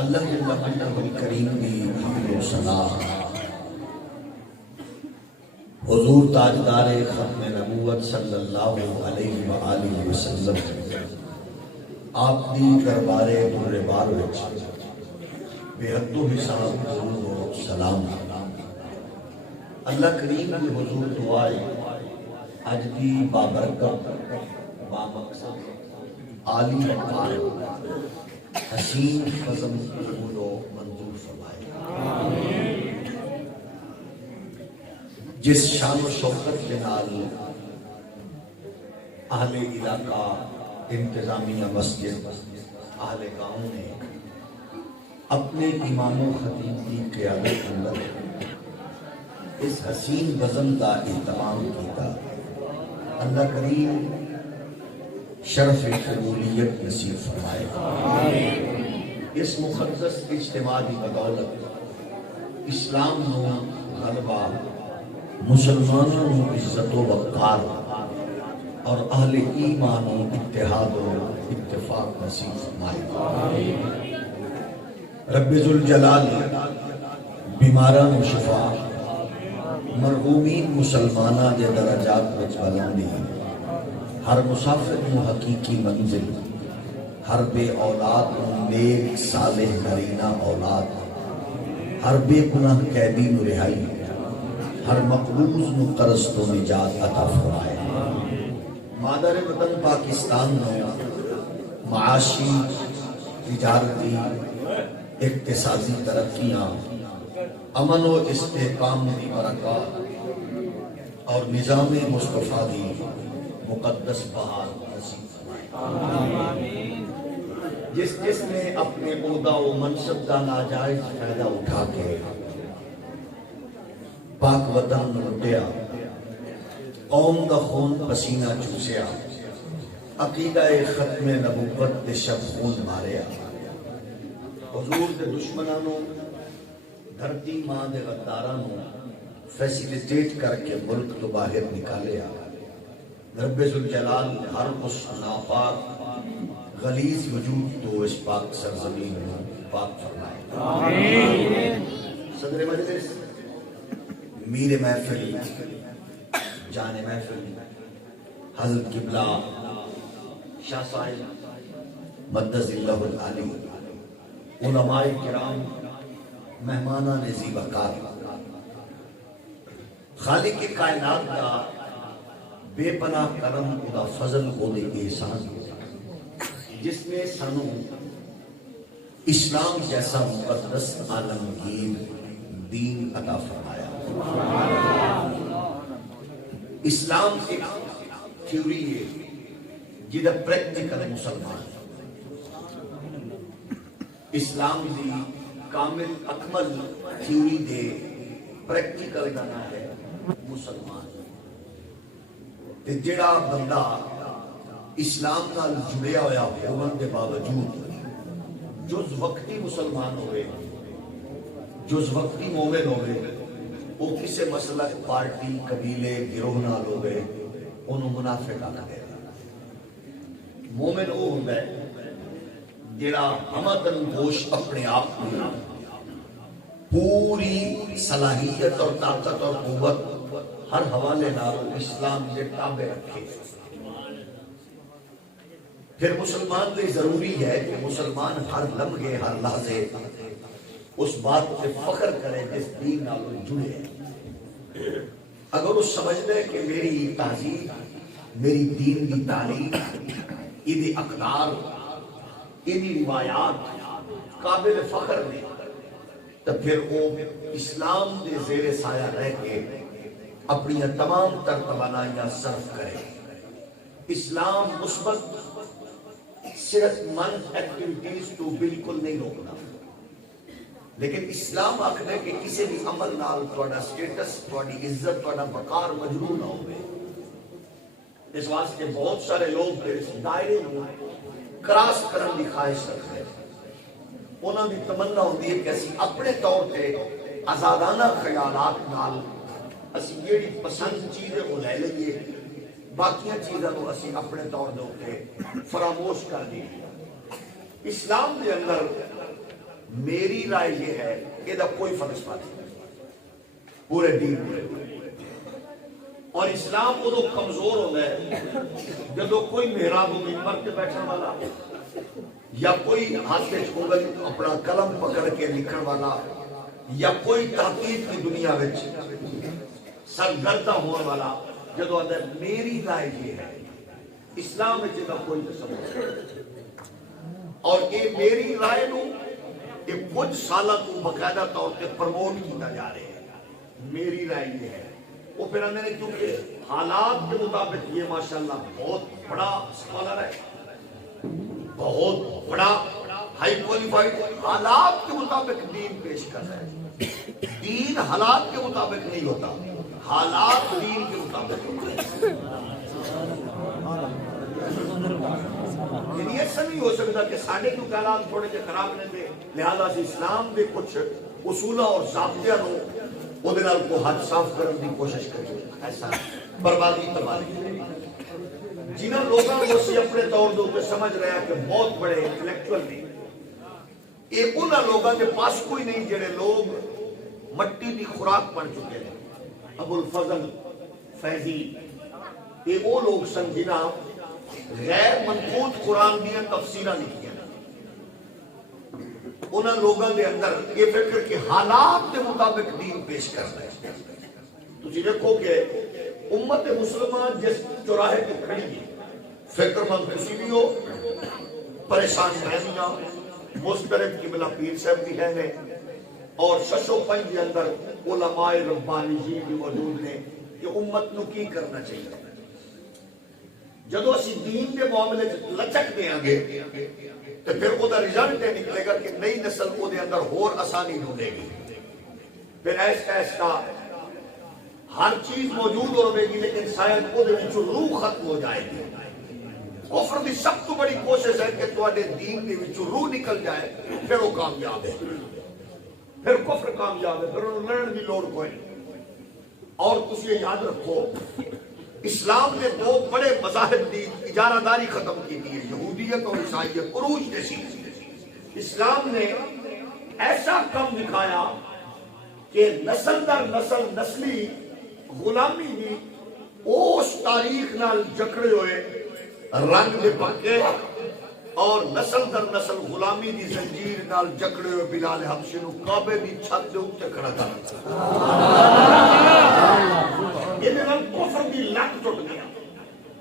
اللہ جل وعلا کریم دی حمد و ثنا حضور تاجدار ختم نبوت صلی اللہ علیہ وآلہ وسلم آپ دی دربار در بار وچ بے حد و حساب درود و سلام اللہ کریم دی حضور دعائے اج دی بابرکت بامقصد عالی مقام حسین فضل قبول و منظور فرمائے۔ جس شان و شوکت کے نال اہل علاقہ انتظامیہ مسجد اہل گاؤں نے اپنے امام و خطیب کی قیادت اندر اس حسین بزم کا اہتمام کیا، اللہ کریم شرف قبولیت نصیب فرمائے۔ اس مقدس اجتماع کی بدولت اسلام نو غلبہ، مسلمانوں نو عزت و وقار اور اہل ایمان و اتحاد و اتفاق نصیب فرمائے۔ رب ذوالجلال بیماراں نو شفا، مرحومین مسلماناں دے درجات وچ بلندی، ہر مسافر نو حقیقی منزل، ہر بے اولاد نو نیک صالح نرینہ اولاد، ہر بے گناہ قیدی نو رہائی، ہر مقبوض نو قرض تو نجات عطا فرمائے۔ مادر وطن پاکستان نو معاشی، تجارتی، اقتصادی ترقیاں، امن و استحکام کی برکات اور نظام مصطفیٰ دی مقدس بہار نصیب فرمائے۔ جس نے اپنے عہدہ و منصب کا ناجائز فائدہ اٹھا کے پاک وطن لٹیا، قوم دا خون پسینہ چوسیا، عقیدہ ختم نبوت دے شب خون ماریا، حضور دے دشمنانوں، دھرتی ماں دے غدارانوں فیسیلیٹیٹ کر کے ملک تو باہر نکالیا۔ رب ذوالجلال ہر اس ناپاک غلیظ وجود تو اس پاک سرزمین میں پاک فرمائے۔ صدر مجلس، میر محفل، جان محفل، حضرت قبلہ شاہ صاحب مدد اللہ العالی، علماء کرام، مہمانان ذی وقار، خالق کائنات کا بے پناہ کرم، خدا فضل و احسان، جس نے سانو اسلام جیسا مقدس عالمگیر دین عطا فرمایا۔ اسلام ایک تھیوری ہے جدہ پریکٹیکل مسلمان، اسلام دی کامل اکمل تھیوری دے پریکٹیکل دانا ہے مسلمان۔ جڑا بندہ اسلام نال جڑیا ہویا ہونے کے باوجود جز وقتی مسلمان ہوئے، جز وقتی مومن ہوئے، وہ کسے مسلک، پارٹی، قبیلے، گروہ نال ہوئے، انہوں منافق آنا دے۔ مومن وہ ہوتا ہے جڑا ہمدن گوش اپنے آپ میں پوری صلاحیت اور طاقت اور قوت ہر حوالے نال اسلام کے تابع رکھے۔ پھر مسلمان لئے ضروری ہے کہ مسلمان ہر لمحے، ہر لحظے اس بات پہ فخر کرے جس دین نال جڑے۔ اگر وہ سمجھ لے کہ میری تہذیب، میری دین کی تعلیم، یہ اقدار، یہ روایات قابل فخر نہیں، تو پھر وہ اسلام کے زیر سایہ رہ کے اپنی تمام تر توانائیاں صرف کرے۔ اسلام مثبت صحت مند ایکٹیویٹیز تو بالکل نہیں روکنا، لیکن اسلام آخر ہے کہ کسی بھی عمل نال تھوڑا سٹیٹس، تھوڑی عزت، تھوڑا وقار مجروح نہ ہوئے۔ اس واسطے بہت سارے لوگ اس دائرے میں کراس کرن کی خواہش رکھتے ہیں۔ انہوں نے تمنا ہوتی ہے کہ اسی اپنے طور پہ آزادانہ خیالات نال اسی جیڑی پسند چیزیں وہ لے لئیے، باقیاں چیزیں تو اسی اپنے طور دے فراموش کر دی۔ اسلام دے اندر میری رائے یہ ہے کہ دا کوئی فلسفہ نہیں پورے دین میں. اور اسلام ادو کمزور ہوتا ہے جدو کوئی محراب و منبر پہ بیٹھنے والا یا کوئی ہاتھ میں انگل اپنا قلم پکڑ کے لکھن والا یا کوئی تحقیق کی دنیا میں سرگردہ ہونے والا جدو آتا ہے میری رائے یہ ہے. اسلام میں جدا کوئی تصور نہیں. اور یہ میری رائے نو یہ کچھ سالہ تو باقاعدہ طور پہ پروموٹ کیتا جا رہے ہیں. میری رائے یہ ہے وہ پھر اندر نے کیونکہ حالات کے مطابق یہ ماشاءاللہ بہت بڑا سکالر ہے, بہت بڑا ہائی کوالیفائڈ, حالات کے مطابق دین پیش کر رہا ہے. دین حالات کے مطابق نہیں ہوتا, حالات دین کے مطابق ہوتے ہیں. یعنی ایسا نہیں ہو سکتا کہ ساڑھے کیونکہ حالات تھوڑے سے خراب نہیں تھے لہذا سے اسلام کے کچھ اصولہ اور ضابطہ نو ادھر کو حد صاف کرنے کی کوشش کریں. ایسا بربادی تباہی جنہاں لوگوں کو سی اپنے طور پہ سمجھ رہے ہیں کہ بہت بڑے انٹلیکچوئل نہیں, یہ انہاں لوگوں کے پاس کوئی نہیں جڑے لوگ مٹی کی خوراک بن چکے ہیں. ابو الفضل فیضی یہ وہ لوگ سن جنہاں غیر منقوط قرآن دیا تفسیرہ لکھی ہیں. انہاں لوگوں کے اندر یہ فکر کہ حالات کے مطابق دین پیش کرنا ہے. تجھے دیکھو کہ امت مسلمان جس چوراہے پہ کھڑی ہے فکر مند کسی بھی ہو, پریشان رہنیاں مسترد قبلہ پیر صاحب بھی ہے اور ششو پنج کے اندر علماء ربانی جی بھی موجود نے کہ امت نو کی کرنا چاہیے. جدو اسی دین کے معاملے لچک دیں گے تو پھر وہ دا رزلٹ نکلے گا کہ نئی نسل کو دے اندر اور آسانی ڈھونڈے گی. پھر ایسا ایسا ہر چیز موجود ہو رہے گی لیکن شاید وہ دے وچوں روح ختم ہو جائے گی. کفر دی سب تو بڑی کوشش ہے کہ تواڈے دین دے وچوں روح نکل جائے, پھر وہ کامیاب ہے, پھر کفر کامیاب ہے, پھر انہوں لڑن دی لوڑ کوئی. اور تسی یہ یاد رکھو اسلام نے دو بڑے مذاہب دی اجارہ داری ختم کی دی ہے, یہودیت اور عیسائیت. عروج جیسی اسلام نے ایسا کم دکھایا کہ نسل در نسل نسلی غلامی دی اس تاریخ نال جکڑے ہوئے رنگ دے پکے اور نسل در نسل غلامی دی زنجیر نال جکڑے ہوئے بلال حبشی نو کعبے دی چھت دے اوپر کھڑا کر یہ نال کفر دی لت ٹوٹ گیا,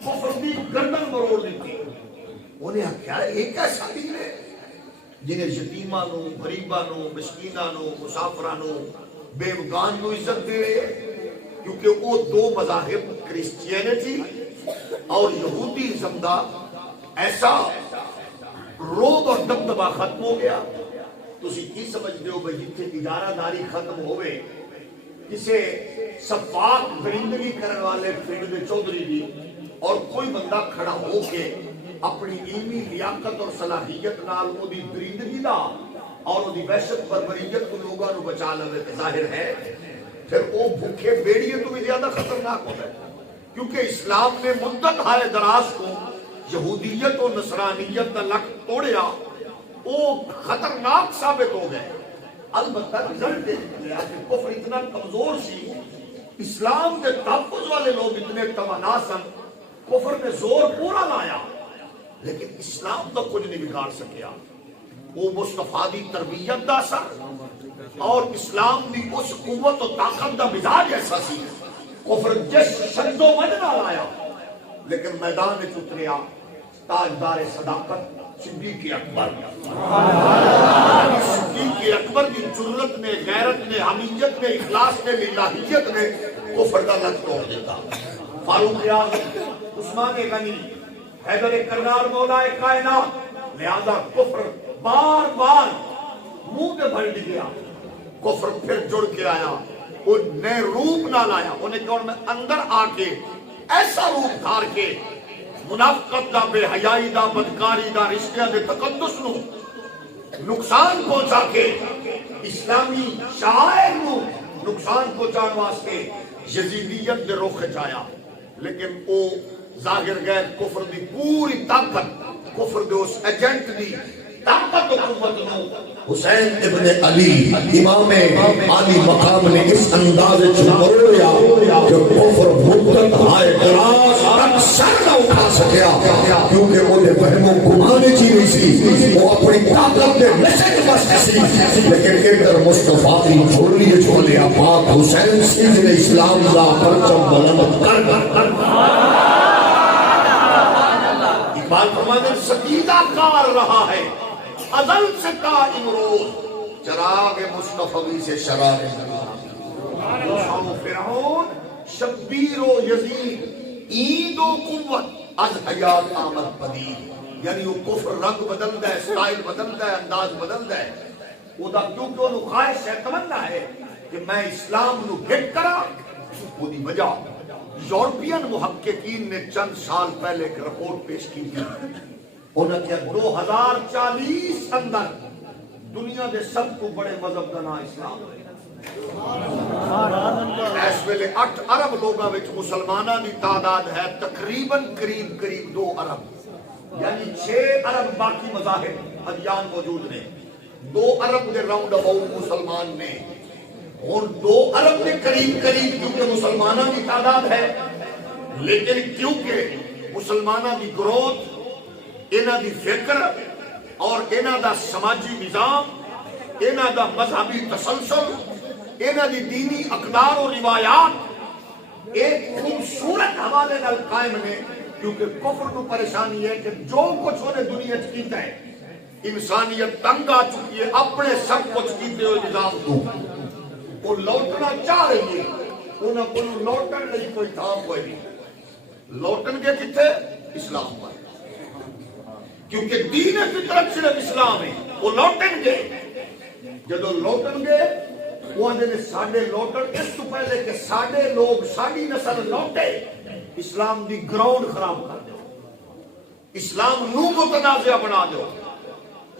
کفر دی گردن مروڑ دی. انہیں کیا ایک ایسا دین ہے جنہیں یتیماں نو, غریباں نو, مسکیناں نو, مسافراں نو, بے مکان نو عزت دے رہے, کیونکہ وہ دو مذاہب کرسچینٹی اور یہودی زمدہ ایسا روب اور دبدبہ ختم ہو گیا. تسی کی سمجھتے ہو بھئی جتنے اجارہ داری ختم ہوئے کسے صفاق درندگی کرنے والے فیلڈ میں چودھری دی اور کوئی بندہ کھڑا ہو کے اپنی علمی لیاقت اور صلاحیت نال وہ دی درندگی دا اور وہ دی وحشت پروریت کو لوگوں نے بچا لے ظاہر ہے, پھر وہ بھوکے بیڑیے تو بھی زیادہ خطرناک ہوتا ہے. کیونکہ اسلام نے مدت ہائے دراز کو یہودیت و نصرانیت کا لک توڑیا, وہ خطرناک ثابت ہو گئے. البتہ رزلٹ نکلیا کہ کفر اتنا کمزور سی, اسلام کے تحفظ والے لوگ اتنے توانا سن, کفر نے زور پورا لایا لیکن اسلام تو کچھ نہیں بگاڑ سکیا. وہ مصطفیٰ دی تربیت دا اثر اور اسلام دی اس قوت و طاقت دا مزاج ایسا سی, کفر جس شد و مجنہ لایا لیکن میدان میں اتریا تاجدار صداقت صدیق اکبر. صدیق اکبر کی جرت نے, غیرت نے, حمیت نے, اخلاص نے, للہیت نے کفر کا لت توڑ دیتا. فاروق اعظم, عثمان غنی, حیدر کرار مولا کائنات, لہذا کفر بار بار منہ پہ بھر گیا. کفر پھر جڑ کے آیا, وہ نئے روپ نہ لایا, انہیں کہ میں اندر آ کے ایسا روپ دھار کے منافقت دا, بے حیائی دا, بدکاری دا, رشتہ دے تقدس نو نقصان پہنچا کے اسلامی شاعر نو نقصان پہنچان واسطے یزیدیت دے رخ چایا. لیکن وہ ظاہر غیر کفر دی پوری طاقت, کفر دے اس ایجنٹ دی طاقت و قوت نو حسین ابن علی امام عالی مقام نے اس انداز چھوڑیا کہ کفر مدت ہائے دراز تک سر نہ اٹھا سکیا کیونکہ وہ نے وہم و گمانے چی نہیں سی وہ اپنی طاقت نے نشک بس سی لیکن ادھر مصطفیٰ کی جھولی جھولیا پاک حسین سیدھنے اسلام دا پرچم بلند کر اقبال فرماتے ہیں سکیدہ کار رہا ہے ازل سے قائم روز چراغ مصطفی سے شرار موسیٰ و فرعون شبیر و یزید عید و قوت از حیات آمد پدید یعنی وہ کفر رنگ بدلتا ہے سٹائل بدلتا ہے انداز بدلتا ہے وہ دا کیونکہ انہوں خواہش ہے تمنا ہے کہ میں اسلام نو ہٹ کرا وہ دی وجہ یورپین محققین نے چند سال پہلے ایک رپورٹ پیش کی تھی انہوں نے 2040 اندر دنیا دے سب کو بڑے مذہب کا نام اسلام ہے اس ویلے 8 ارب لوگاں وچ مسلماناں دی تعداد ہے تقریباً قریب 2 ارب یعنی 6 ارب باقی مذاہب ادیان موجود نے 2 ارب دے راؤنڈ اباؤٹ مسلمان نے اور 2 ارب دے قریب کیونکہ مسلماناں دی تعداد ہے لیکن کیونکہ مسلماناں دی گروتھ انہاں دی فکر اور انہاں دا سماجی نظام انہاں دا مذہبی تسلسل انہاں دی دینی اقدار و روایات ایک خوبصورت حوالے نال قائم نے کیونکہ کفر کو پریشانی ہے کہ جو کچھ انہیں دنیا کیتا ہے انسانیت تنگ آ چکی ہے اپنے سب کچھ کیتے ہوئے نظام کو وہ لوٹنا چاہ رہی ہے انہاں کو لوٹن نہیں کوئی تھام کوئی نہیں لوٹن کے کتے اسلام پر کیونکہ دین فطرت صرف اسلام ہے وہ لوٹن گے جدو لوٹن گے وہ نے ساڑھے لوٹن اس تو پہلے کہ ساڑھے لوگ ساڑھی نسل لوٹے اسلام دی گراؤنڈ خراب کر دو اسلام نو متنازع بنا دو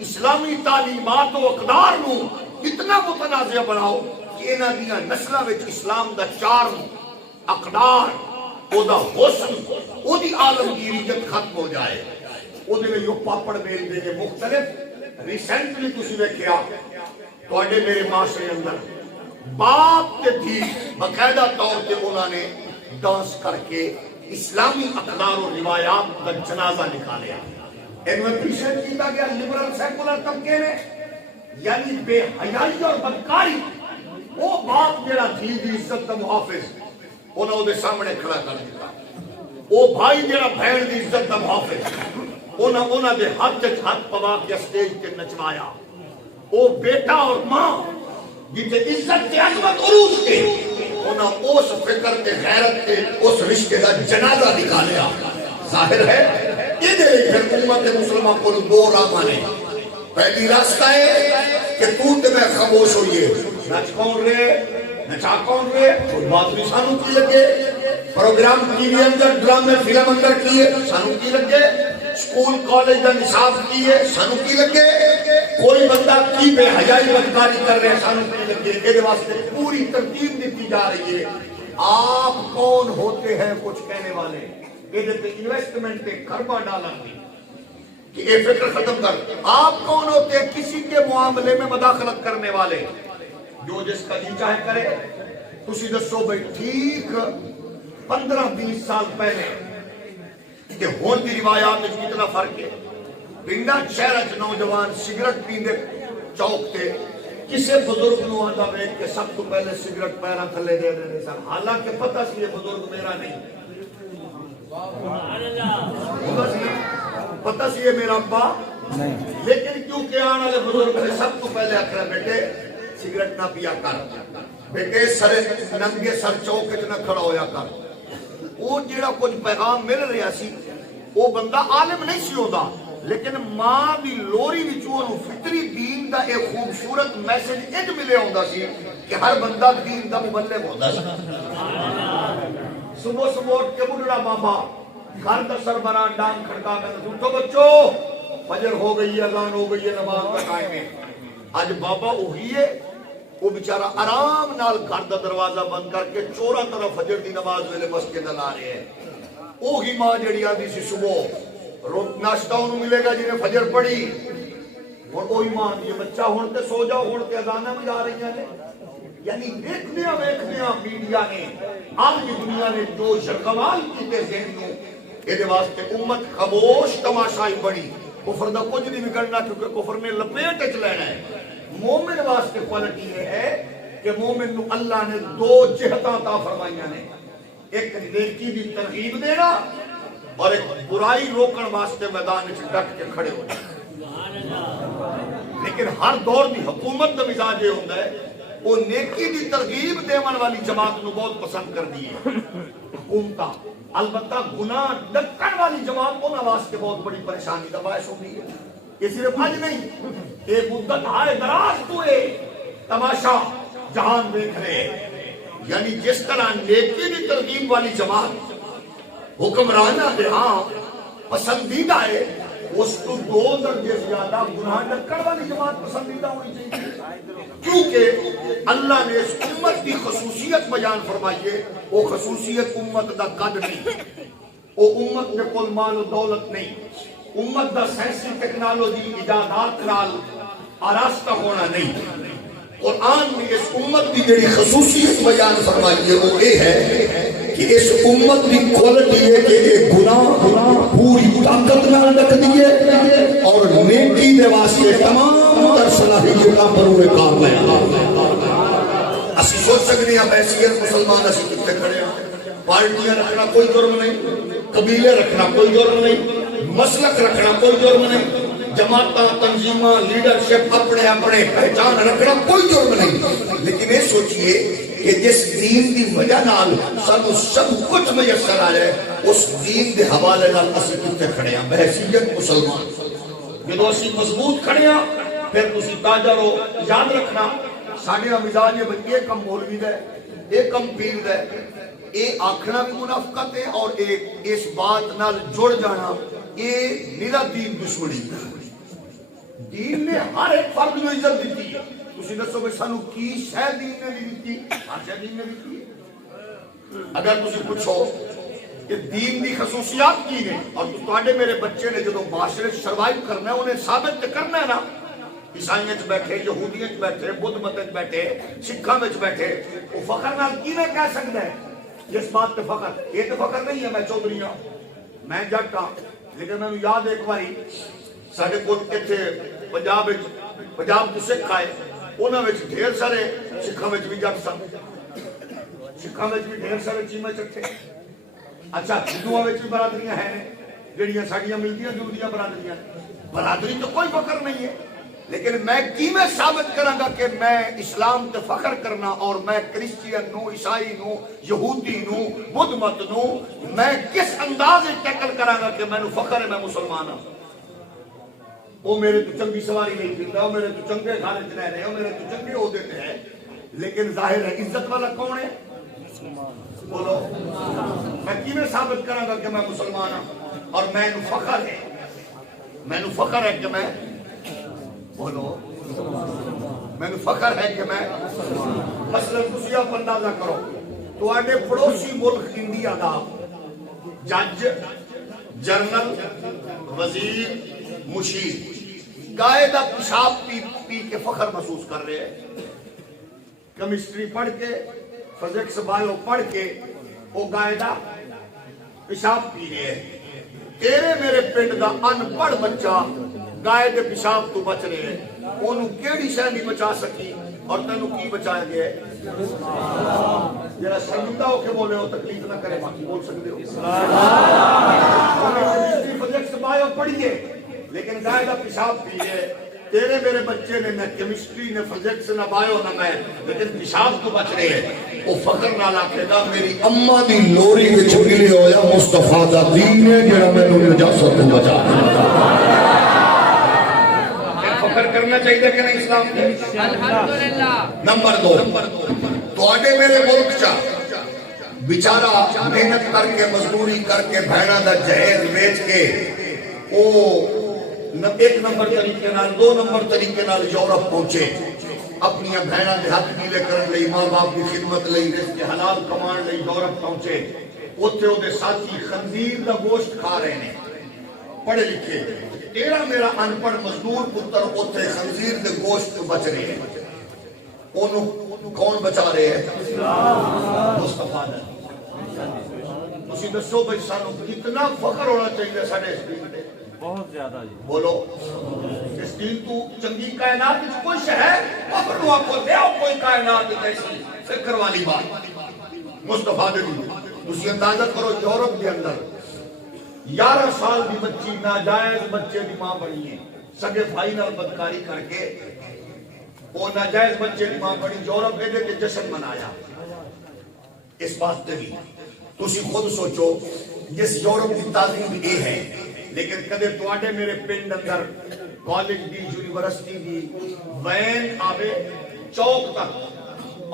اسلامی تعلیمات و اقدار نو اتنا متنازع بناؤ کہ انہاں دیاں نسلاں وچ اسلام دا چارم اقدار او دا حسن او دی عالمگیریت ختم ہو جائے او دے یو پاپڑ میل دے مختلف ریسنٹلی کسی نے کیا تو اڈے میرے معاشرے اندر باپ کے تھی باقاعدہ طور پہ انہوں نے ڈانس کر کے اسلامی اقدار و روایات کا جنازہ نکالیا انہوں نے پیشن کیتا گیا لبرل سیکولر طبقے نے یعنی بے حیائی اور بدکاری وہ باپ جڑا تھی دی عزت کا محافظ انہوں نے سامنے کھڑا کر دیتا وہ بھائی جڑا بہن دی عزت کا محافظ انہوں نے ہاتھ پوا کے اسٹیج کے نچوایا وہ بیٹا اور ماں جنہیں عزت کے عظمت عروج کے انہوں اس فکر کے غیرت کے اس رشتے کا جنازہ نکالیا ظاہر ہے یہ دے پھر امت مسلمان کو 2 راہ مانے پہلی راستہ ہے کہ تو میں خاموش ہوئیے نچ کون رہے نچا کون رہے کوئی بات بھی سانو کی لگے پروگرام ٹی وی اندر ڈرامے فلم اندر کیے سانو کی لگے سکول کالج کا نصاب کیے سانو کی لگے کوئی بندہ کی بے حیائی بدکاری کر رہے سانو کی لگے یہ واسطے پوری ترتیب دیتی جا رہی ہے آپ کون ہوتے ہیں کچھ کہنے والے یہ پہ انویسٹمنٹ پہ خربہ ڈالا کہ یہ فکر ختم کر آپ کون ہوتے ہیں کسی کے معاملے میں مداخلت کرنے والے جو جس کا جی چاہے کرے کسی دسو بھئی ٹھیک 15-20 سال پہلے کہ ہون دی روایات میں کتنا فرق ہے پنڈا شہر نوجوان سگریٹ پیندے چوک تھے کسے بزرگ نو آتا بیٹھ کے سب کو پہلے سگریٹ پیرا تھلے دے رہے سن حالانکہ پتہ سی یہ بزرگ میرا نہیں پتہ سی یہ میرا ابا لیکن کیونکہ آنے والے بزرگ نے سب کو پہلے آخر بیٹے سگریٹ نہ پیا کر بیٹے سر ننگے سر چوک اتنا کھڑا ہویا کر وہ جیڑا کچھ پیغام مل رہا سی وہ بندہ عالم نہیں سی ہوتا لیکن ماں دی لوری وچوں فطری دین دا ایک خوبصورت میسج اج ملے ہوندا سی کہ ہر بندہ دین دا مبلغ ہوندا سی صبح صبح اٹھ کے بڑھڑا ماما گھر دا سربراہ ڈانگ کھڑکا کر اٹھو بچو فجر ہو گئی ہے اذان ہو گئی ہے نماز کا ٹائم ہے آج بابا وہی ہے وہ بیچارہ آرام نال گھر دا دروازہ بند کر کے چورا طرف فجر دی نماز ویلے مسجد لا رہے ہیں وہی ماں جڑی آدھی سی صبح ناشتہ انہوں ملے گا جنہیں فجر پڑھی اور وہ ایمان یہ بچہ ہون تے سو جاؤ ہون تے اذاناں بھی آ رہی ہیں یعنی ویکھنیا میڈیا نے آج کی دنیا نے جو شرکوال کیتے ذہن نو یہ واسطے امت خاموش تماشائی بڑی کفر دا کچھ نہیں بگڑنا کیونکہ کفر میں لپیٹ وچ لینا ہے مومن واسطے کوالٹی یہ ہے کہ مومن نو اللہ نے دو جہتاں عطا فرمائیاں نے ایک نیکی دی ترغیب دینا اور ایک برائی روکن واسطے میدان وچ ڈٹ کے کھڑے ہونا لیکن ہر دور دی حکومت دا مزاج یہ ہوندا ہے وہ نیکی دی ترغیب دیون والی جماعت نو بہت پسند کر دی ہے حکومتاں البتہ گناہ ڈکن والی جماعت انہاں واسطے بہت بڑی پریشانی دا باعث ہوندی ہے یہ صرف اج نہیں ایک مدت آئے دراز تو تماشا جہان دیکھ رہے یعنی جس طرح نیکی دی ترغیب والی جماعت حکمرانہ دے ہاں پسندیدہ ہے اس کو دو درجے زیادہ گناہ ڈکن والی جماعت پسندیدہ ہونی چاہیے کیونکہ اللہ نے اس امت کی خصوصیت بیان فرمائی ہے وہ خصوصیت امت دا قد نہیں وہ امت میں کوئی مال و دولت نہیں امت دا سائنسی ٹیکنالوجی ایجادات نال آراستہ ہونا نہیں قرآن میں اس امت کی جڑی خصوصیت بیان فرمائی ہے وہ یہ ہے کہ اس امت کی کوالٹی ہے کہ یہ گناہ پوری طاقت نال رکھ دیے اور نیکی دے واسطے تمام تر صلاحیتاں پر وہ کام ہے اسی سوچ سکتے ہیں حیثیت مسلمان اسی کتے کھڑے ہیں پارٹیاں رکھنا کوئی جرم نہیں قبیلے رکھنا کوئی جرم نہیں مسلک رکھنا کوئی جرم نہیں جماعتاں تنظیماں لیڈرشپ اپنے اپنے پہچان رکھنا کوئی جرم نہیں لیکن یہ سوچئے کہ جس دین دی وجہ نال سانو سب کچھ میسر آ جائے اس دین دے حوالے نال اسی کتے کھڑے ہیں بحیثیت مسلمان جدو اسی مضبوط کھڑے ہیں پھر تسی تاجر ہو یاد رکھنا ساڈے مزاج یہ ایک کم مولوی دا ہے ایک کم پیر دا ہے یہ آکھنا بھی منافقت ہے اور اس بات نال جڑ جانا یہ میرا دین دشمنی دین نے ہر ایک فرد کو عزت دیتی ہے تسی دسو کہ سانو کی شے دین نے دیتی ہر شے دین نے دیتی اگر تسی پوچھو کہ دین دی خصوصیات کی نے اور تواڈے میرے بچے نے جدوں معاشرے سروائیو کرنا ہے انہیں ثابت کرنا ہے نا عیسائیاں چ بیٹھے یہودیاں چ بیٹھے بدھ مت چ بیٹھے سکھاں وچ بیٹھے وہ فخر نال کیویں کہہ سکدا ہے جس بات پہ فخر یہ تو فخر نہیں ہے میں چودھری ہوں میں جٹ ہاں لیکن میں یاد ایک باری ساڈے کول ایتھے پنجاب تو سکھ آئے انہاں وچ ڈھیر سارے سکھاں وچ بھی جٹ سن سکھاں وچ بھی ڈھیر سارے چیمے چٹھے اچھا ہندوؤں وچ بھی برادریاں ہیں جڑیاں ساڈیاں ملدیاں جلدیاں برادری تو کوئی فخر نہیں ہے لیکن میں کیویں ثابت کراں گا کہ میں اسلام تے فخر کرنا اور میں کرسچین نو عیسائی نو یہودی نو بدھ مت نو میں کس انداز ٹیکل کراں گا کہ مینوں فخر ہے میں مسلمان ہوں وہ میرے تو چنگی سواری نہیں پھردا وہ میرے تو چنگے گھر وچ رہ رہے ہیں میرے تو چنگے عہدے تے ہے لیکن ظاہر ہے عزت والا کون ہے بولو میں کیویں ثابت کراں گا کہ میں مسلمان ہوں اور مینوں فخر ہے کہ میں بولو میں فخر ہے کہ میں مثلا تسی آپ اندازہ کرو تو آڈے پڑوسی ملک انڈیا دا جج جرنل وزیر مشیر گائے دا پیشاب پی کے فخر محسوس کر رہے ہیں کیمسٹری پڑھ کے فزکس بایو پڑھ کے وہ گائے دا پیشاب پی رہے ہیں تیرے میرے پنڈ دا ان پڑھ بچہ گائے دے پیشاب تو بچ رہے ہیں انہوں کیڑی شے نہیں بچا سکی اور تینوں کی بچایا گیا ہے ذرا شرمندہ ہو کے بولے ہو تکلیف نہ کرے باقی بول سکتے ہو فزکس بایو پڑھیے لیکن گائے دا پیشاب پیے تیرے میرے بچے نے نہ کیمسٹری نہ فزکس نہ بایو نہ میں لیکن پیشاب تو بچ رہے ہیں وہ فخر نہ لاکھے گا میری اماں دی لوری وچ ملے ہویا مصطفیٰ دا دین ہے جڑا مینوں نجاست تو بچا کرنا چاہیے کہ نہیں اسلام کے نمبر دو تو آڈے میرے ملک چا بیچارہ محنت کر کے مزدوری کر کے بھیڑا دا جہیز بیچ کے وہ ایک نمبر طریقے نال دو نمبر طریقے نال یورپ پہنچے اپنی بھیڑا دے ہاتھ گیلے کرن لئی ماں باپ کی خدمت لئی رزق حلال کمان لئی یورپ پہنچے اوتھے او دے ساتھی خنزیر دا گوشت کھا رہے ہیں پڑھے لکھے تیرا میرا ان پڑھ مزدور پتر اوتھے خنزیر دے گوشت تو بچ رہے ہیں، انہوں کون بچا رہے ہیں؟ مصطفیٰ نے۔ اسی دسو بھائی سانو کتنا فخر ہونا چاہیے ساڑھے اس دین دے؟ بہت زیادہ جی۔ بولو اس دین تو چنگی کائنات اس کوئی شہر اپنو آپ کو لے آؤ کوئی کائنات ایسی فکر والی بات مصطفیٰ دے دی۔ اسی اندازہ کرو یورپ کے اندر 11 سال دی بچی ناجائز بچے دی ماں بنی ہے، سگے بھائی نال بدکاری کر کے وہ ناجائز بچے دی ماں بنی، یورپ دے کے جشن منایا اس بات تے بھی۔ تسی خود سوچو جس یورپ کی تعظیم یہ ہے، لیکن کدے تواڈے میرے پنڈ اندر کالج دی یونیورسٹی دی وین آوے چوک تک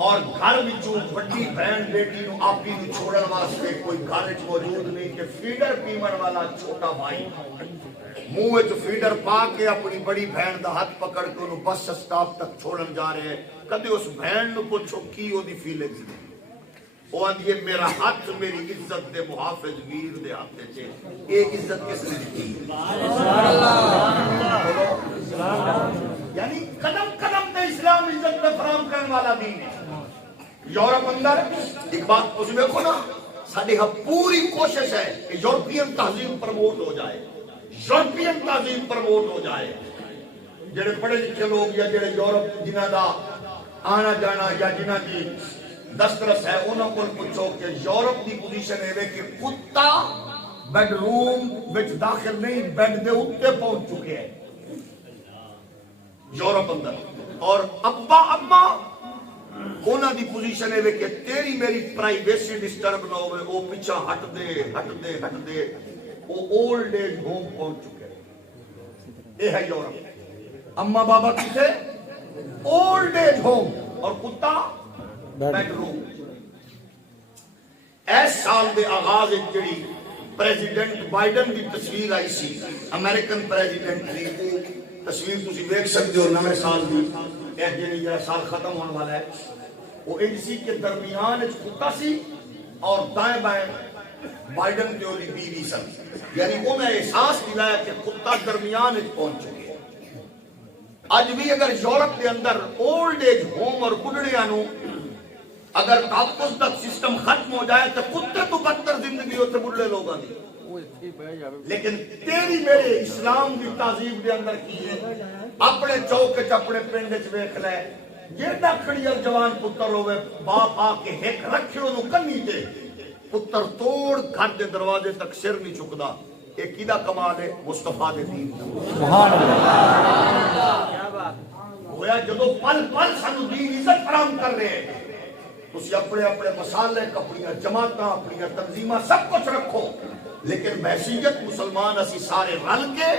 اور گھر وچوں بڑی بہن بیٹی نو آپی نو چھوڑن واسطے کوئی گھر وچ موجود نہیں کہ فیڈر پیمن والا چھوٹا بھائی منہ وچ فیڈر پا کے اپنی بڑی بہن دا ہاتھ پکڑ کے انہوں بس سٹاپ تک چھوڑن جا رہے ہیں۔ کدے اس بہن نو پوچھو کی او دی فیلنگز نے؟ وہ آندھی ہے میرا ہاتھ میری عزت دے محافظ ویر دے ہاتھ دے چھے۔ ایک عزت کس نے دی؟ یعنی قدم قدم تے اسلام عزت پہ فراہم کرنے والا دین ہے۔ یورپ اندر ایک بات اس میں کو نا ساڑھے ہاں پوری کوشش ہے کہ یورپین تہذیب پروموٹ ہو جائے، یورپین تہذیب پروموٹ ہو جائے۔ جڑے پڑھے لکھے لوگ یا جڑے یورپ جنہ دا آنا جانا یا جنہ کی دسترس ہے انہوں کو پوچھو کہ یورپ دی پوزیشن ہے کہ کتا بیڈ روم وچ داخل نہیں، بیڈ دے اتے پہنچ چکے ہیں یورپ اندر۔ اور ابا اما انہوں دی پوزیشن ہے کہ تیری میری پرائیویسی ڈسٹرب نہ ہوئے، وہ پیچھا ہٹ دے وہ اولڈ ایج ہوم پہنچ چکے ہیں۔ یہ ہے یورپ۔ اما بابا کسے؟ اولڈ ایج ہوم، اور کتا بیڈ روم۔ ایس سال دے آغاز جڑی پریزیڈنٹ بائیڈن دی تصویر آئی سی، امریکن پریزیڈنٹ دی وہ تصویر تسی دیکھ سکتے ہو نویں سال دی، ایک جنی یہ سال ختم ہونے والا ہے، وہ انسی کے درمیان ایک کتا سی اور دائیں بائیں بائیڈن کے اولی بیوی سن، یعنی انہیں احساس دلایا کہ کتا درمیان ایک پہنچ چکے ہیں۔ آج بھی اگر یورپ کے اندر اولڈ ایج ہوم اور بڑھڑیاں اگر تحفظ تک سسٹم ختم ہو جائے تو کتے تو بدتر زندگی ہوتے بڑھے لوگ آنی۔ لیکن تیری میرے اسلام کی تعظیم دے اندر کی ہے اپنے چوکے اپنے پنڈے ویکھ لے جیڑا کھڑی اور جوان پتر ہوئے باپ آ کے ہیک رکھے انہوں کنی تے پتر توڑ گھر دے دروازے تک سر نہیں چکدا۔ ایک کیدہ کمال ہے مصطفیٰ دے دین۔ سبحان اللہ۔ ہویا جدو پل پل سانو دین عزت فراہم کر رہے ہیں، اسی اپنے مسالے اپنی جماعتاں اپنی تنظیمہ سب کچھ رکھو، لیکن بحثیت مسلمان اسی سارے رل کے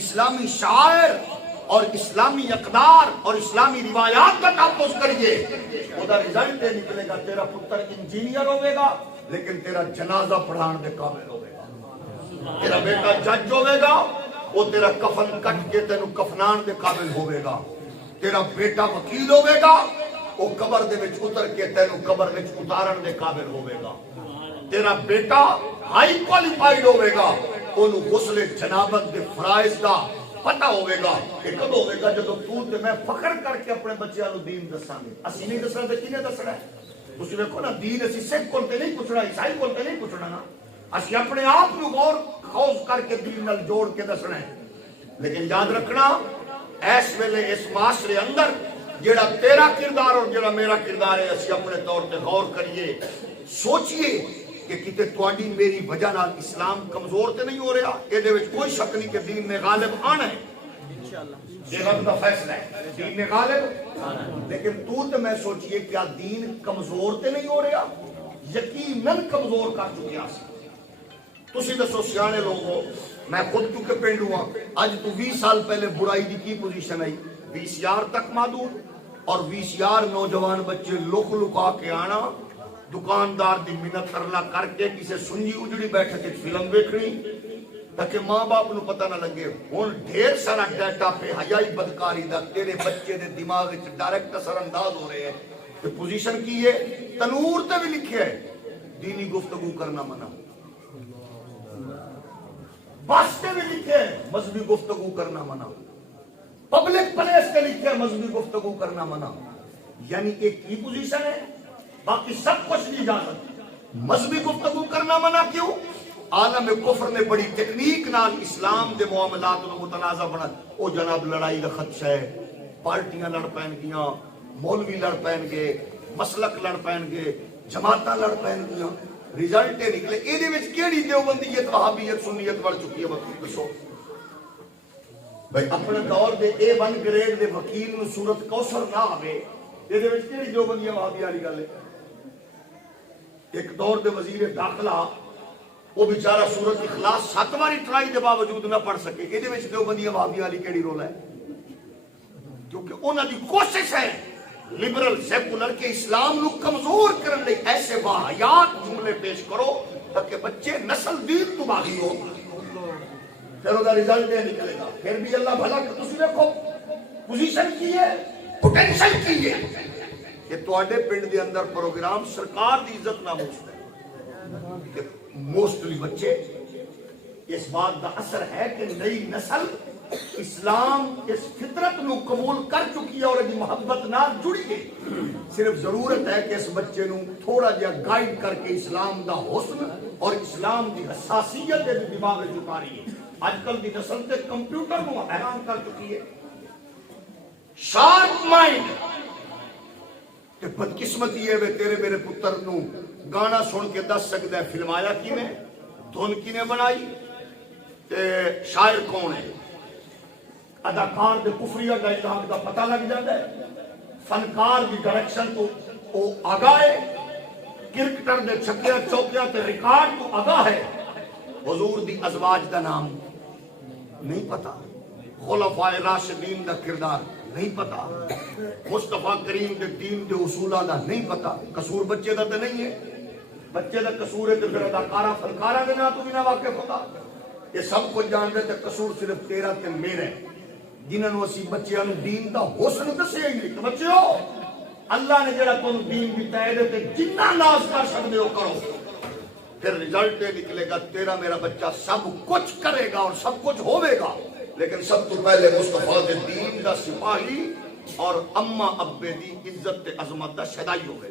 اسلامی شاعر اور اسلامی اقدار اور اسلامی روایات کا تحفظ کریے۔ خدا رزلٹ نکلے گا تیرا پتر انجینئر ہوئے گا لیکن تیرا جنازہ پڑھان دے قابل ہوئے گا، تیرا بیٹا جج ہوئے گا وہ تیرا کفن کٹ کے تینو کفنان دے قابل ہوئے گا، تیرا بیٹا وکیل ہوئے گا وہ قبر دے وچ اتر کے تینو قبر وچ اتارن دے قابل ہوئے گا، تیرا بیٹا ہائی کوالیفائیڈ ہوئے گا انہوں غسل جنابت دے فرائض دا پتہ ہوئے گا کہ کب ہوئے گا جب تو تے میں فخر کر کے اپنے بچیاں نو دین دساں گے۔ اسی نہیں دسنا تے کینے دسنا ہے؟ تسی ویکھو نا دین اسی سکھ کول تے نہیں پوچھنا، عیسائی کول تے نہیں پوچھنا نا، اسی اپنے آپ نو غور خوف کر کے دین نال جوڑ کے دسنا ہے۔ لیکن یاد رکھنا اس ویلے اس معاشرے اندر جیڑا تیرا کردار اور جیڑا میرا کردار ہے اسی اپنے طور تے غور کریے، سوچئے کہ کتے تواڈی میری وجہ نال اسلام کمزور تے نہیں ہو رہا، اے دے وچ کوئی شک نہیں کہ دین نے غالب آنا ہے انشاءاللہ، یہ رب دا فیصلہ ہے، دین نے غالب آنا ہے۔ لیکن تو تے میں سوچئے کیا دین کمزور تے نہیں ہو رہا؟ یقیناً کمزور کر چکے ہیں۔ تسی دسو سیانے لوگ ہو، میں خود کیونکہ پنڈ ہوا، آج تو 20 سال پہلے برائی دی کی پوزیشن آئی، VCR تک محدود، اور VCR نوجوان بچے لک لکا کے آنا، دکاندار دی منت ترلا کر کے کسے سنجی اجڑی بیٹھے کے فلم دیکھنی تاکہ ماں باپ نو پتہ نہ لگے۔ ہن ڈھیر سارا ڈیٹا پہ حیائی بدکاری دا تیرے بچے دے دماغ وچ ڈائریکٹ اثر انداز ہو رہے ہیں۔ کہ پوزیشن کی ہے تنور تے بھی لکھے ہے دینی گفتگو کرنا منع، واسطے بھی لکھے مذہبی گفتگو کرنا منع، پبلک پلیس کے لکھے مذہبی گفتگو کرنا منع، یعنی ایک کی پوزیشن ہے، باقی سب کچھ کی اجازت، مذہبی گفتگو کرنا منع کیوں؟ عالم کفر نے بڑی تکنیک نال اسلام دے معاملات نو متنازع بنا، او جناب لڑائی دا خدشہ ہے، پارٹیاں لڑ پین گیاں، مولوی لڑ پین گے، مسلک لڑ پین گے، جماعتاں لڑ پین گیاں، رزلٹ نکلے اے دے وچ کیڑی دیوبندیت وہابیت سنیت بڑھ چکی ہے وقت دسو بھائی اپنے دور دے A1 گریڈ دے وکیل نو صورت کوثر نہ آوے اے دے وچ کیڑی دیوبندیاں وہابیاں والی گل ہے؟ ایک دور دے وزیر داخلہ وہ بیچارہ سورت اخلاص 7 باری ٹرائی دے باوجود نہ پڑھ سکے، یہ دے وچ دیوبندیاں وہابیاں والی کیڑی رول ہے؟ کیونکہ انہاں دی کوشش ہے لبرل سیکولر کے اسلام نو کمزور کرن لئی ایسے واہیات جملے پیش کرو تاکہ بچے نسل دین تو باغی ہو، پھر وہ رزلٹ نکلے گا، پھر بھی اللہ بھلا کہ تسی دیکھو پوزیشن کی ہے، پوٹینشل کی ہے کہ تواڈے پنڈ دے اندر پروگرام سرکار دی عزت ناموس ہے کہ موسٹلی بچے اس بات کا اثر ہے کہ نئی نسل اسلام اس فطرت نو قبول کر چکی ہے اور دی محبت نال جڑی ہے، صرف ضرورت ہے کہ اس بچے نو تھوڑا جہا گائیڈ کر کے اسلام دا حسن اور اسلام دی حساسیت دے دماغ وچ اتاری ہے۔ آج کل دی نسل تے کمپیوٹر نو حیران کر چکی ہے، شارپ مائنڈ کہ بدقسمتی ہے وے تیرے میرے پتر نو گانا سن کے دس سکتا ہے فلمایا کی نے، دھن کی نے بنائی، تے شاعر کون ہے، اداکار دے کفریہ ڈائلاگ دا پتہ لگ جاتا ہے، فنکار دی ڈائریکشن تو او آگاہ ہے، کرکٹر دے چھکیاں چوکیاں تے ریکارڈ تو آگاہ ہے، حضور دی ازواج دا نام نہیں پتا، خلفاء راشدین دا کردار نہیں پتا، مصطفیٰ کریم دے دین دے اصولہ دا نہیں پتا، قصور بچے دا تے نہیں ہے، بچے دا قصور ہے تے پھر اداکارہ فنکارہ دے نا تو بھی نہ واقف ہوتا، یہ سب کچھ جان دے تے قصور صرف تیرا تے میرے جنہاں نو اسی بچیاں نو دین دا حسن دسیا ہی نہیں کہ بچیو اللہ نے جڑا تانوں دین دتا ہے تے جنہ ناز کر سکدے ہو کرو، پھر رزلٹ نکلے گا تیرا میرا بچہ سب کچھ کرے گا اور سب کچھ ہوے گا، لیکن سب تو پہلے مصطفیٰ دے دین دا سپاہی اور اماں ابے دی عزت تے عظمت دا شہدائی ہوگے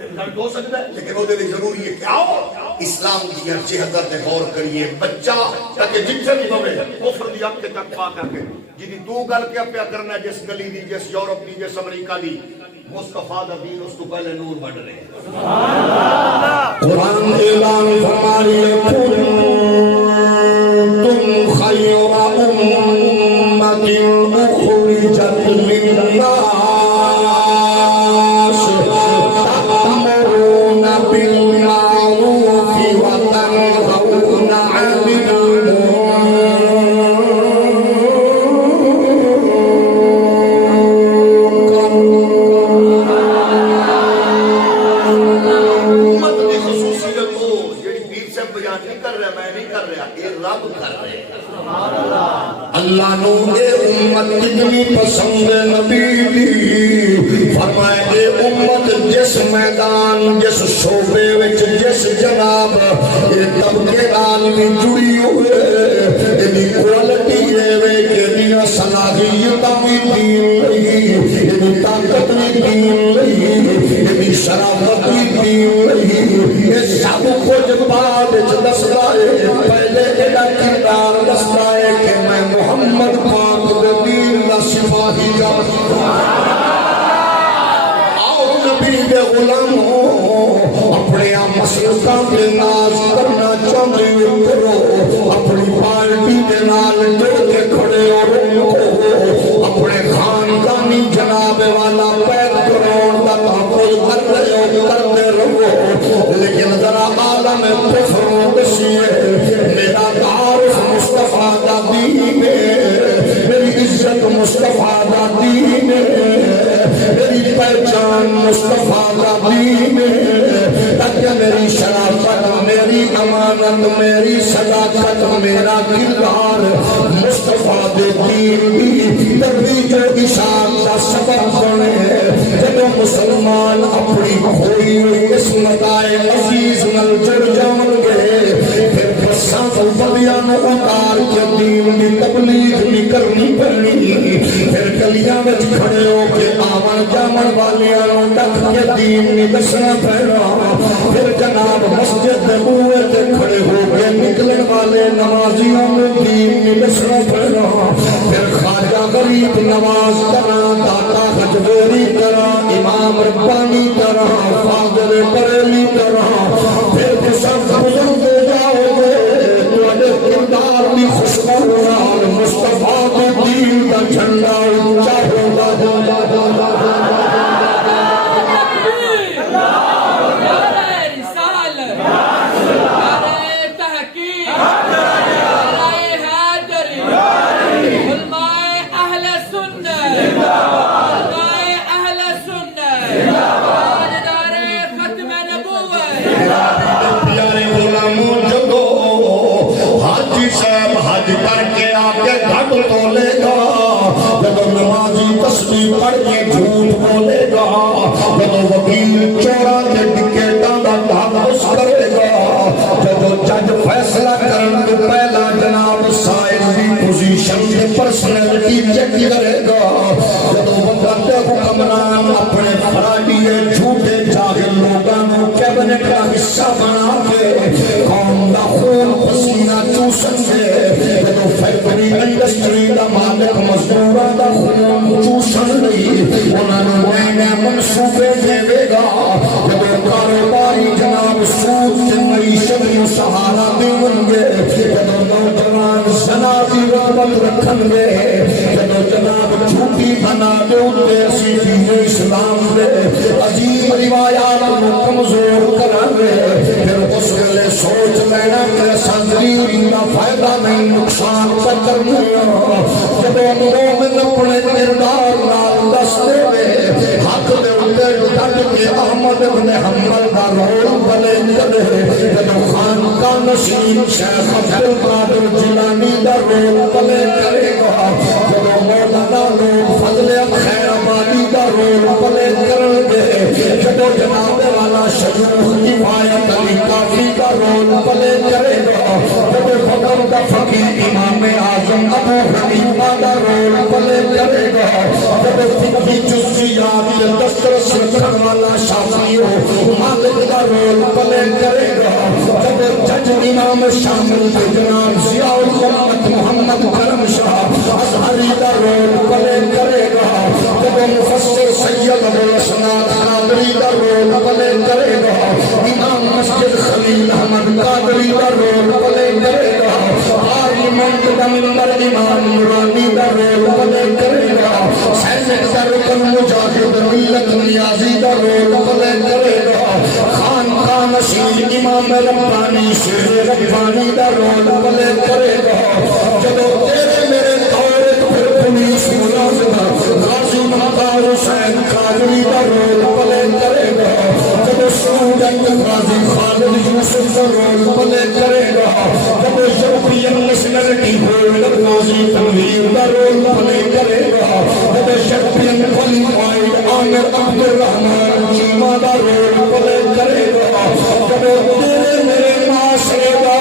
رزلٹ ہو سکتا ہے، لیکن وہ دے ضروری ہے کہ آؤ اسلام کی چہتر تے غور کریے بچہ تاکہ جتنے بھی ہوئے کفر دی اپنے تک پا کر کے جنہی دو گل کے اپیا کرنا ہے جس گلی دی جس یورپ دی جس امریکہ دی مصطفیٰ دا دین اس تو پہلے نور بڑھ رہے ہیں۔ قرآن اعلان فرما رہی ہے تم خیر امت اخرجت للناس تأمرون بالمعروف وتنهون عن اللہ نو اے امت کتنی پسند نبی دی، فرمائے اے امت جس میدان جس شعبے وچ جس جناب اے طبقے نال بھی جڑی ہوئے اینی کوالٹی اے وے کہ دیاں صلاحیتاں بھی دین لئی، اینی طاقت بھی دین لئی، اینی شرافت بھی دین لئی، یہ سب کچھ بعد وچ دسدا ہے، پہلے ایڈا کردار دسدا ہے کہ میں محمد پاک دے دین دا سپاہی آؤ نبی دے غلاموں اپنے مسلکاں دے ناز کرنا چاہتے ہو کرو، اپنی پارٹی دے نال جڑ کے کھڑے ہو اپنے خاندانی جناب والا پید کروڑ دا تحفظ کر رہے ہو کرتے رہو، لیکن ذرا عالم کفر دسیے میرا تعارف مصطفیٰ دا دین ہے، میری عزت مصطفیٰ دا دین ہے، میری پہچان مصطفیٰ دا دین ہے، تاکہ میری شرافت میری امانت میری صداقت میرا کردار مصطفیٰ دے دین دی ترویج و اشاعت دا سبب بنے، جب مسلمان اپنی کھوئی ہوئی قسمت آئے عزیز نل جڑ جان گے گلیاں نو اتار کے دین دی تبلیغ نہیں کرنی پڑنی پھر گلیاں وچ کھڑے ہو کے آون جاون والیاں نو ڈک کے دین نہیں دسنا پینا پھر جناب مسجد دے بوئے تے کھڑے ہو کے نکلن والے نمازیاں نو دین نہیں دسنا پینا پھر خواجہ غریب نواز طرح داتا حجویری طرح امام ربانی طرح فاضل بریلی طرح پھر سب بزرگ ہو جاؤ گے تواڈے کردار دی خوشبو نال مصطفیٰ دے دین دا جھنڈا اونچا ہوندا جاندا تسبیح پڑھ کے جھوٹ بولے گا جب وکیل چورا کے ٹکٹاں دا تحفظ کرے گا جب جج فیصلہ کرن تو پہلا جناب سائل دی پوزیشن دی پرسنالٹی چیک کرے گا جب وقت حکمران اپنے فرائیے جھوٹے جاہل لوگاں نو کیبنٹ کا حصہ بنا کے قوم دا خون پسینہ چوسن گے جب فیکٹری انڈسٹری دا مالک مزدوراں دا خون چوسن نہیں انہاں نو نئے نئے منصوبے دے گا جب کاروباری جناب سود سے معیشت نو سہارا دیں گے جب نوجوان زنا دی رغبت رکھن گے جب جناب جھوٹی بنا دے اتے اسی دین اسلام دے عجیب روایات نو کمزور کرن گے پھر اس ویلے سوچ لینا کہ صدرین دا فائدہ نہیں نقصان کا کرنا جب مومن اپنے کردار نال دس دے حق دے اندر ڈٹ کے احمد ابن حنبل دا رول بنے کرے جب خان کا نشین شیخ عبدالقادر جیلانی دا رول بنے کرے گا جب مولانا لوگ فضل خیر آبادی دا رول بنے کرن گے جب جناب والا شیوخ کفایت علی کافی دا رول بنے کرے گا جب فقر دا فقیر امام اعظم ابو حنیفہ دا رول بنے کرے گا جب فقہی جزیات دسترس رکھن والا شافعی مالک دا رول بنے کرے گا جب جج امام شامل کے جناب ضیاء الامت محمد کرم شاہ ازہری دا رول بنے کرے گا جب مفسر سید ابوالحسنات قادری دا رول بنے کرے گا امام مسجد خلیل احمد قادری دا رول بنے کرے گا پارلیمنٹ دا ممبر امام نورانی دا رول بنے کرے گا سینٹ دا رکن مجاہد ملت نیازی دا رول بنے کرے گا خان نشین امام ربانی شیر ربانی دا رول بنے کرے گا جب تیرے میرے دور پھر police ملازمہ Ghazi Mukhtar Hussain Qadri the role بنے کرے گا جب student Ghazi Khalid Yusuf the role بنے کرے گا جب European nationality holder Ghazi Tanveer the role بنے کرے گا جب champion qualified Amir Abdul Rahman Cheema the role بنے کرے گا جب تیرے میرے معاشرے دا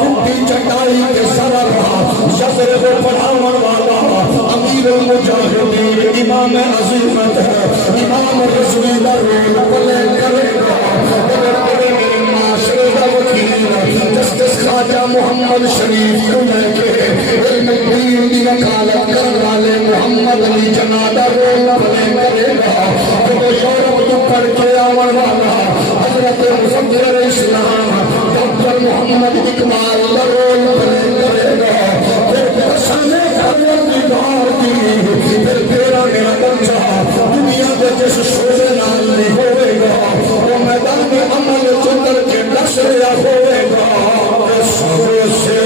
اٹھی چٹائی کے سرا رہا شفر کو پڑھاون والا امیر المجاہدین امام عظیمت ہے امام رسولی دا رول بنے کرے گا جب تیرے میرے معاشرے دا وکیل جسٹس خواجہ محمد شریف کو لے کے علم دین دی وکالت کرنے والے محمد علی جناح دا رول بنے کرے گا جب یورپ تو پڑھ کے آون والا حضرت مفکر اسلام doctor Muhammad Iqbal the role بنے کرے گا پھر سامنے پروردگار دی پھر تیرا میرا بچہ دنیا کے جس شعبے نال نہیں ہوئے گا وہ میدان عمل چتر کے ڈس رہا ہوئے گا سب سے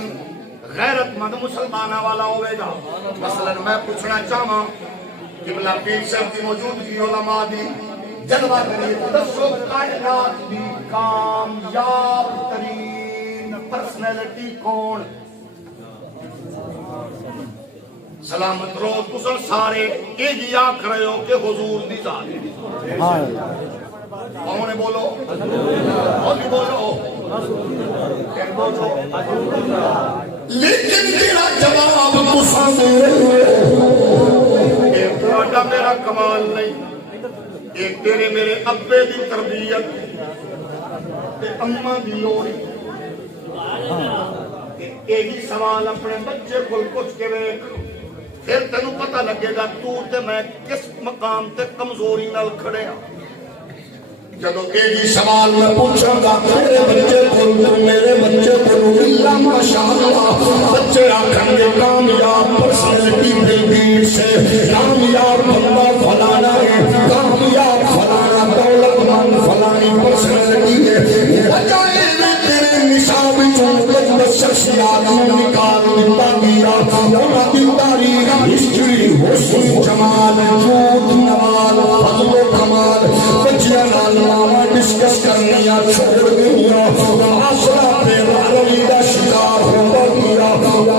مومن غیرت مند مسلمانہ والا ہوئے گا. مثلا میں پوچھنا چاہاں قبلہ پیر صاحب کی موجودگی علماء دی جلوہ کریے دسو کائنات دی کامیاب ترین پرسنالٹی کون؟ سلامت رو تسا سارے ایک ہی آکھ رہے ہو کہ حضور دی ذات. کون ہے بولو؟ کون بولو؟ کیا بولو؟ لیکن تیرا جواب تسا دے ایک تھوڑا میرا کمال نہیں، ایک تیرے میرے ابے دی تربیت تے اماں دی لوڑی. ایک ہی سوال اپنے بچے کو کچھ کے ویکھ، پھر تینوں پتہ لگے گا تو تے میں کس مقام تے کمزوری نال کھڑے ہاں. جدو ایک ہی سوال میں پوچھا گا میرے بچے کو اللہ ماشاءاللہ بچے آکھیں گے کامیاب پرسنالٹی دلگیر سے کامیاب بندہ فلانا ہے، کامیاب فلانا دولت مند فلانی پرسنالٹی ہے. بجائے میں تیرے نصاب چون شخصیات نکال دیتا گیا انہاں دی تاریخ ہسٹری حسن جمال جود نوال فضل و کمال بچیاں نال ماما ڈسکس کرنیاں چھوڑ گیا معاشرہ پہ روی دا شکار ہوتا گیا.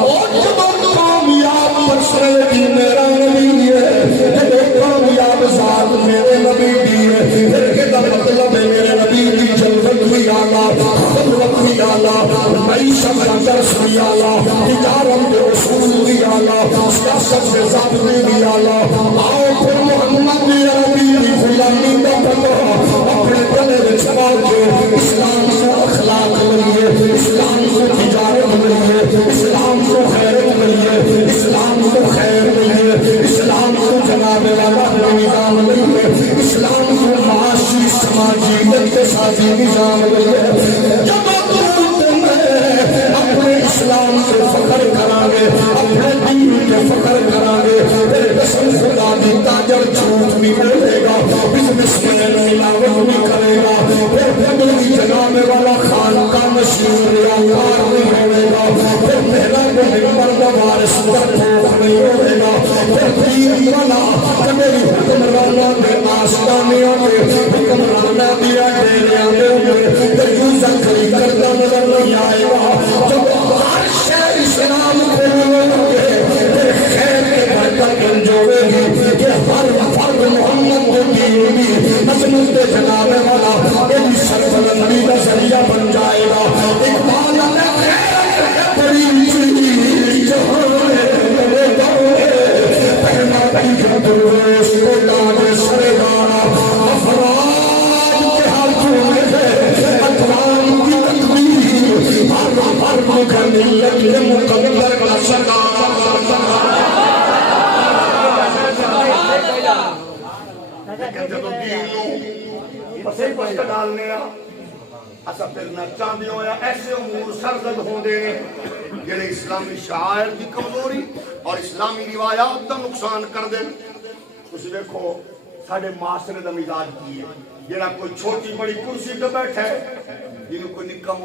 اور جب کامیاب پرسنالٹی میرا نبی ہے، جب کامیاب ذات میرے نبی دی ہے، پھر کہ مطلب ہے میرے نبی دی جلوت بھی آلہ خدمت بھی آلہ معیشت کا درس بھی آلہ تجارت کے اصول بھی آلہ سیاست کے ضابطے بھی آلہ. آؤ پھر محمد عربی کی غلامی کا پتہ اپنے گلے میں چھپا کے اسلام کو اخلاق ملیے، اسلام کو تجارت ملیے، اسلام کو خیرت ملیے، اسلام کو خیر ملیے، اسلام کو جناب والا نظام ملیے، اسلام کو معاشی سماجی اقتصادی نظام ملیے. جب اپنے اسلام سے فخر کرانگے، اپنے دین کے فخر کرانگے، پھر قسم خدا دی تاجر جھوٹ بھی بولے گا، بزنس مین ملاوٹ بھی کرے گا، پھر فیملی جناب والا خان کا نشین ریاکار نہیں ہوئے گا، پھر میرا محمد کا وارث درپوک نہیں ہوئے گا، پھر پیر والا کمیری حکمرانہ میں آستانیوں میں حکمرانہ دیا ڈیریاں میں پھر یوزر کری کردہ نظر نہیں آئے گا. جب ہر شہر اسلام کھولو گے پھر خیر کے برکت انجوے گی کہ ہر فرد محمد کو دین بھی عظمت جناب والا ایک سربلندی کا ذریعہ بن جائے گا. اقبال نے خیر بڑی چیز جہاں ہے پہنا بھی درویش کو دانے سرے گانا افراد کے ہاتھوں میں ہے اقوام کی تقدیر ہر مکہ ملت کے مقدر کا لیکن جب دین نو پسے پسے ڈالنے اسا پھرنا چاندی ہویا ایسے امور سرزد ہوں دے جنہیں اسلامی شاعر کی کمزوری اور اسلامی روایات کا نقصان کر دیں. کچھ دیکھو ساڑھے معاشرے دا مزاج کی ہے جنہاں کوئی چھوٹی بڑی کرسی پہ بیٹھے جنہوں کوئی نکم